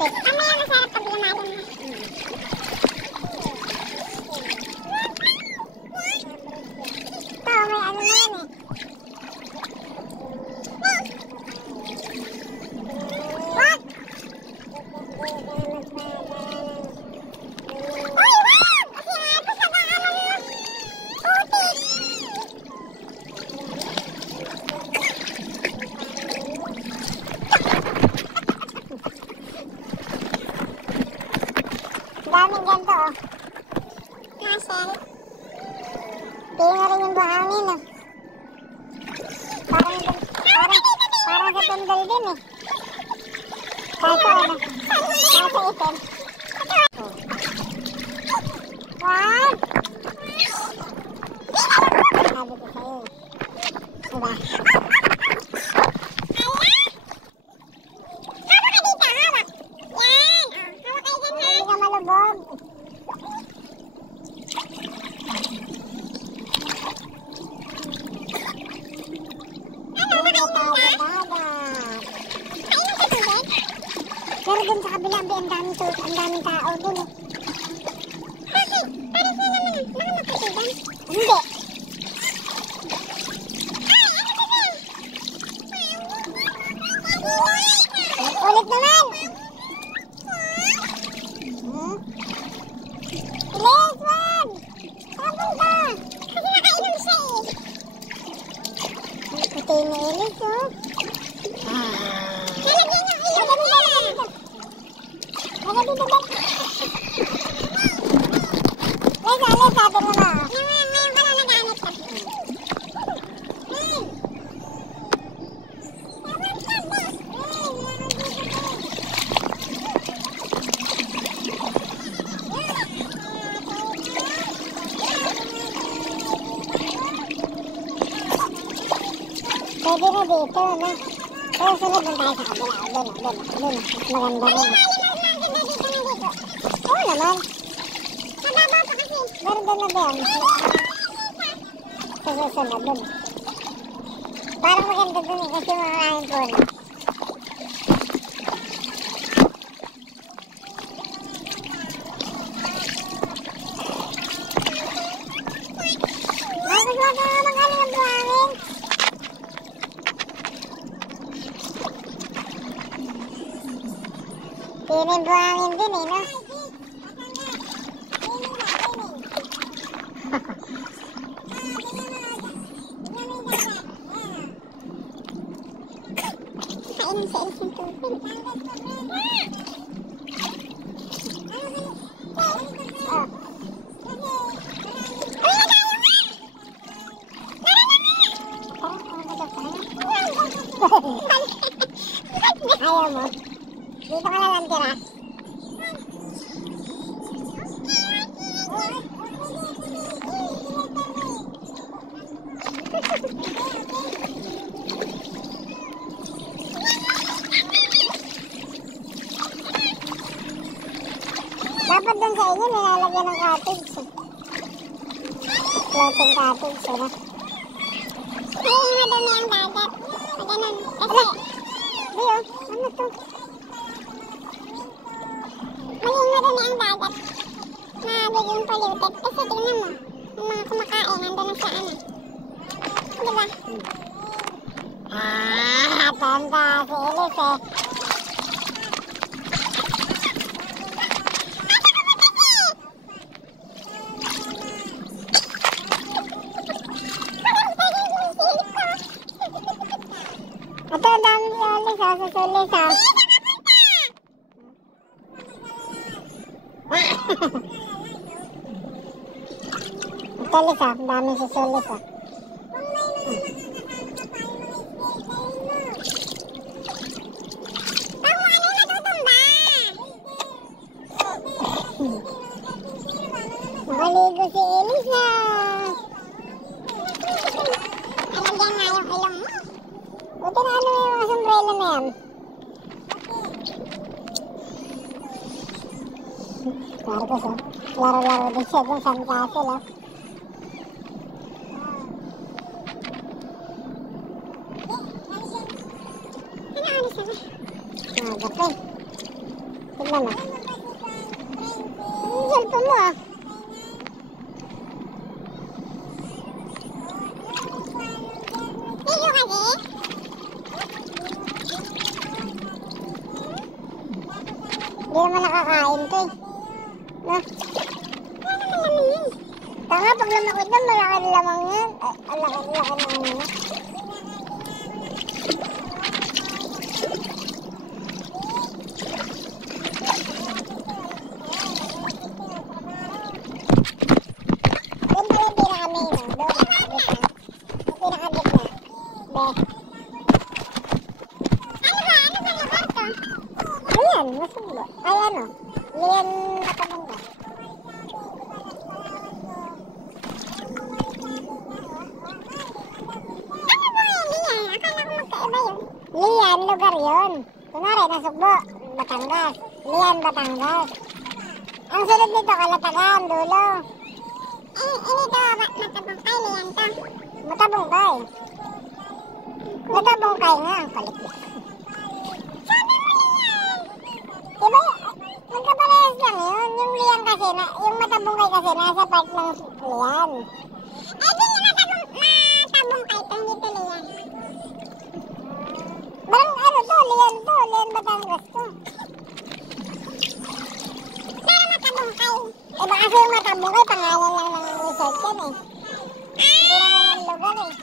putik. Mamaya masarap pag lumalim mo. Ito, may ano na yan eh. What? Uy, wag! Kasi nga ito sa daanan mo. Putik! Daming ganito oh. Nasel. Tingnan rin yung buhangin oh. Parang sa tendal din eh. Kaso ano? Kaso itim. Wag! Sabi ko sa'yo eh. Diba? Malubog. Pero dun sa kabila, ang daming tao dun eh. Bakit? Parang saan naman nakamapatigan? Hindi. Ulit naman. Bilis, wag! Sabon ka! Kasi nakainom siya eh. Ang puti na ilis oh. Nalagyan niya ilong niya. Lagyan dito ba? Alis, sabi mo na. Ngayon ka lang nagamit ka. Pwede na dito, no? Pero sunod lang tayo sa kabila. Doon. Mas maganda rin. Oo naman. Mababa pa kasi. Pero doon na ba yan? Sa susunod, doon. Parang maganda doon kasi maraming puno. Tapos wag na mag-ano ng buhangin. Piling buhangin din eh, no? Kainom sa ilis ng tubig. Oh. Ayaw mo? Dito ka na lang tira. Dapat dun sa inyo nilalagyan ng cottage. Floating cottage, ano? Ay, madami ang dagat. Ganun. Kasi, di oh, ano to? Maging madami ang dagat na naging polluted. Kasi tingnan mo, yung mga kumakain, nandun na sa ano. Diba? Tanda si Elis eh. Ito, dami si Elis oh, susulis oh. Susulis ah, daming susulis ah. Maligo si Elisa. Alagyan nga yung ilong mo. Buti na ano yung mga sombrero na yan. Marcos oh. Laro-laro din siya dun sa castle oh. Ano siya ba? Nagap eh. Tignan mo. Yung cellphone mo ah. Sino kasi? Hindi naman nakakain to eh. No? Ano naman laman yun? Tanga, pag lumakot doon, malaki lamang yan. Ay, laki na ano yun. Doon pala yung pinakami, no? Doon, gitna. Yung pinakagitna. Be. Ano ba? Ano ba lugar to? Ayan, masugbo. Ay, ano? Lian Matabangga. Ano ba yun, Lian? Akala ko magkaiba yun. Lian, lugar yun. Kunwari, nasugbo. Batangas. Lian, Batangas. Ang sunod nito, Kalatagan, dulo. Ito, Matabangkay, Lian to. Matabangkay. Matabangkay nga, ang paliklik. Sabi mo Lian! Diba, magkaparehas lang yun. Yung Lian kasi, yung Matabangkay kasi, nasa part ng Lian. Eh, di yung Matabangkay to, hindi to Lian. Barang ano to, Lian Batangas to. Pero Matabangkay. Eh, baka kasi yung Matabangkay, pangalan lang ng resort yan eh. Hindi naman ang lugar eh.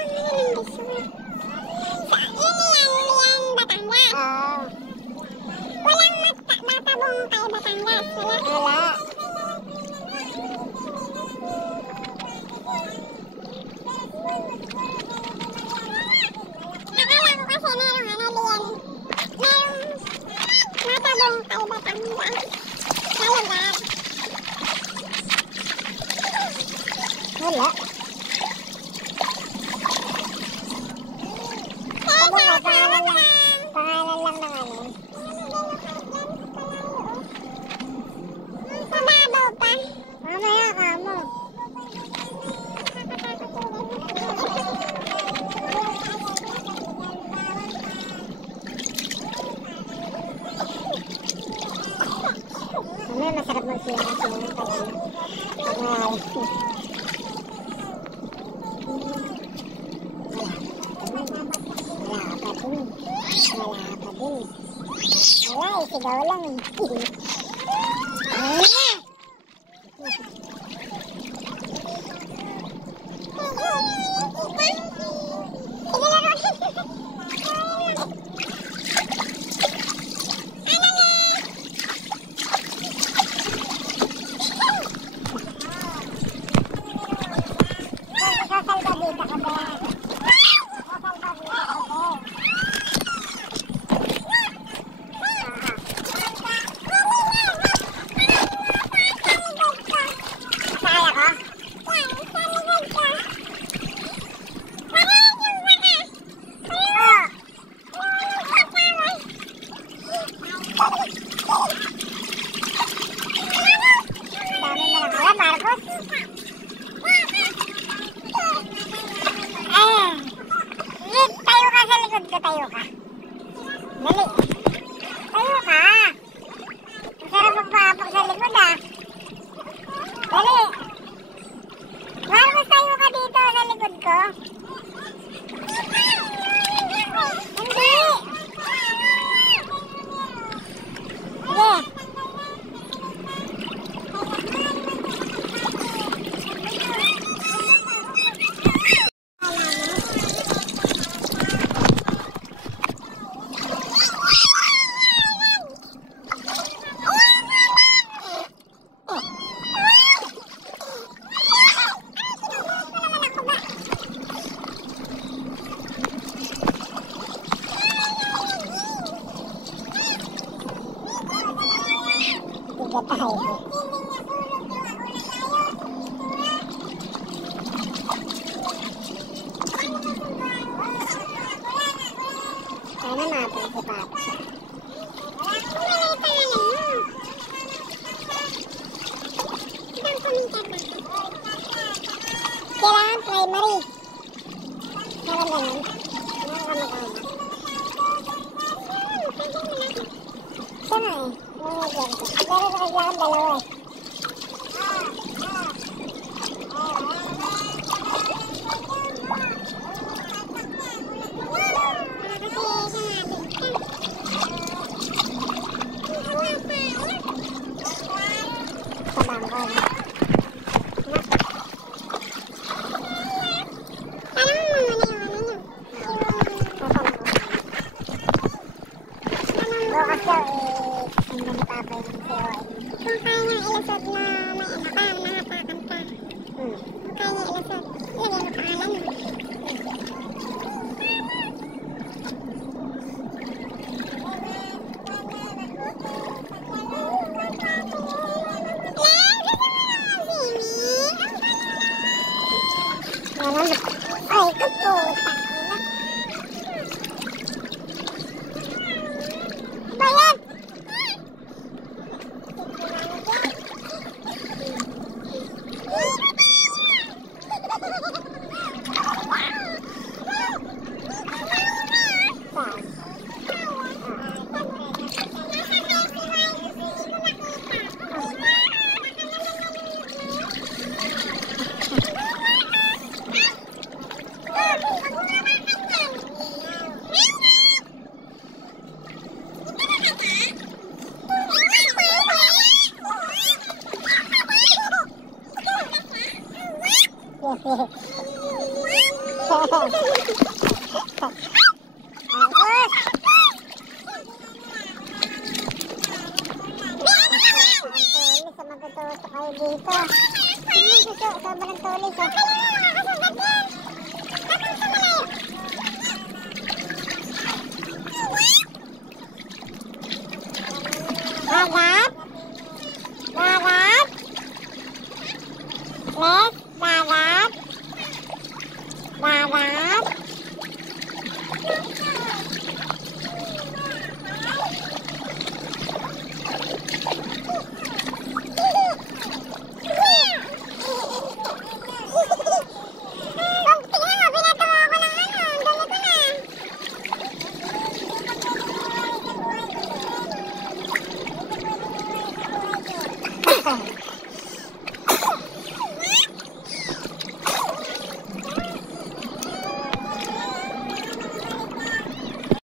Pangalan ng resort. Yun Lian Batangas. Oo. Walang Matabangkay Batangas. Wala. Akala ko kasi merong ano Lian. Merong Matabangkay Batangas. Na lugar. Wala. Pangalan lang ng ano. Mababaw pa. Mamaya ka mo. Mamaya masarap magsiyangan pag ano. Pag maayos. Wala pa din. Wala, isigaw lang eh. Ayun na! Sasalbabida ka ba? Sasalbabida ka ba? Tayo ka. Dali. Tayo ka. Masarap magpapak sa likod ah. Dali. Marcos, tayo ka dito sa likod ko. Hindi. Sige. Tiga tayo. Sana mapag si Papa. Kailangan primary. Meron ganun. Meron kami. maglakad dalawa eh.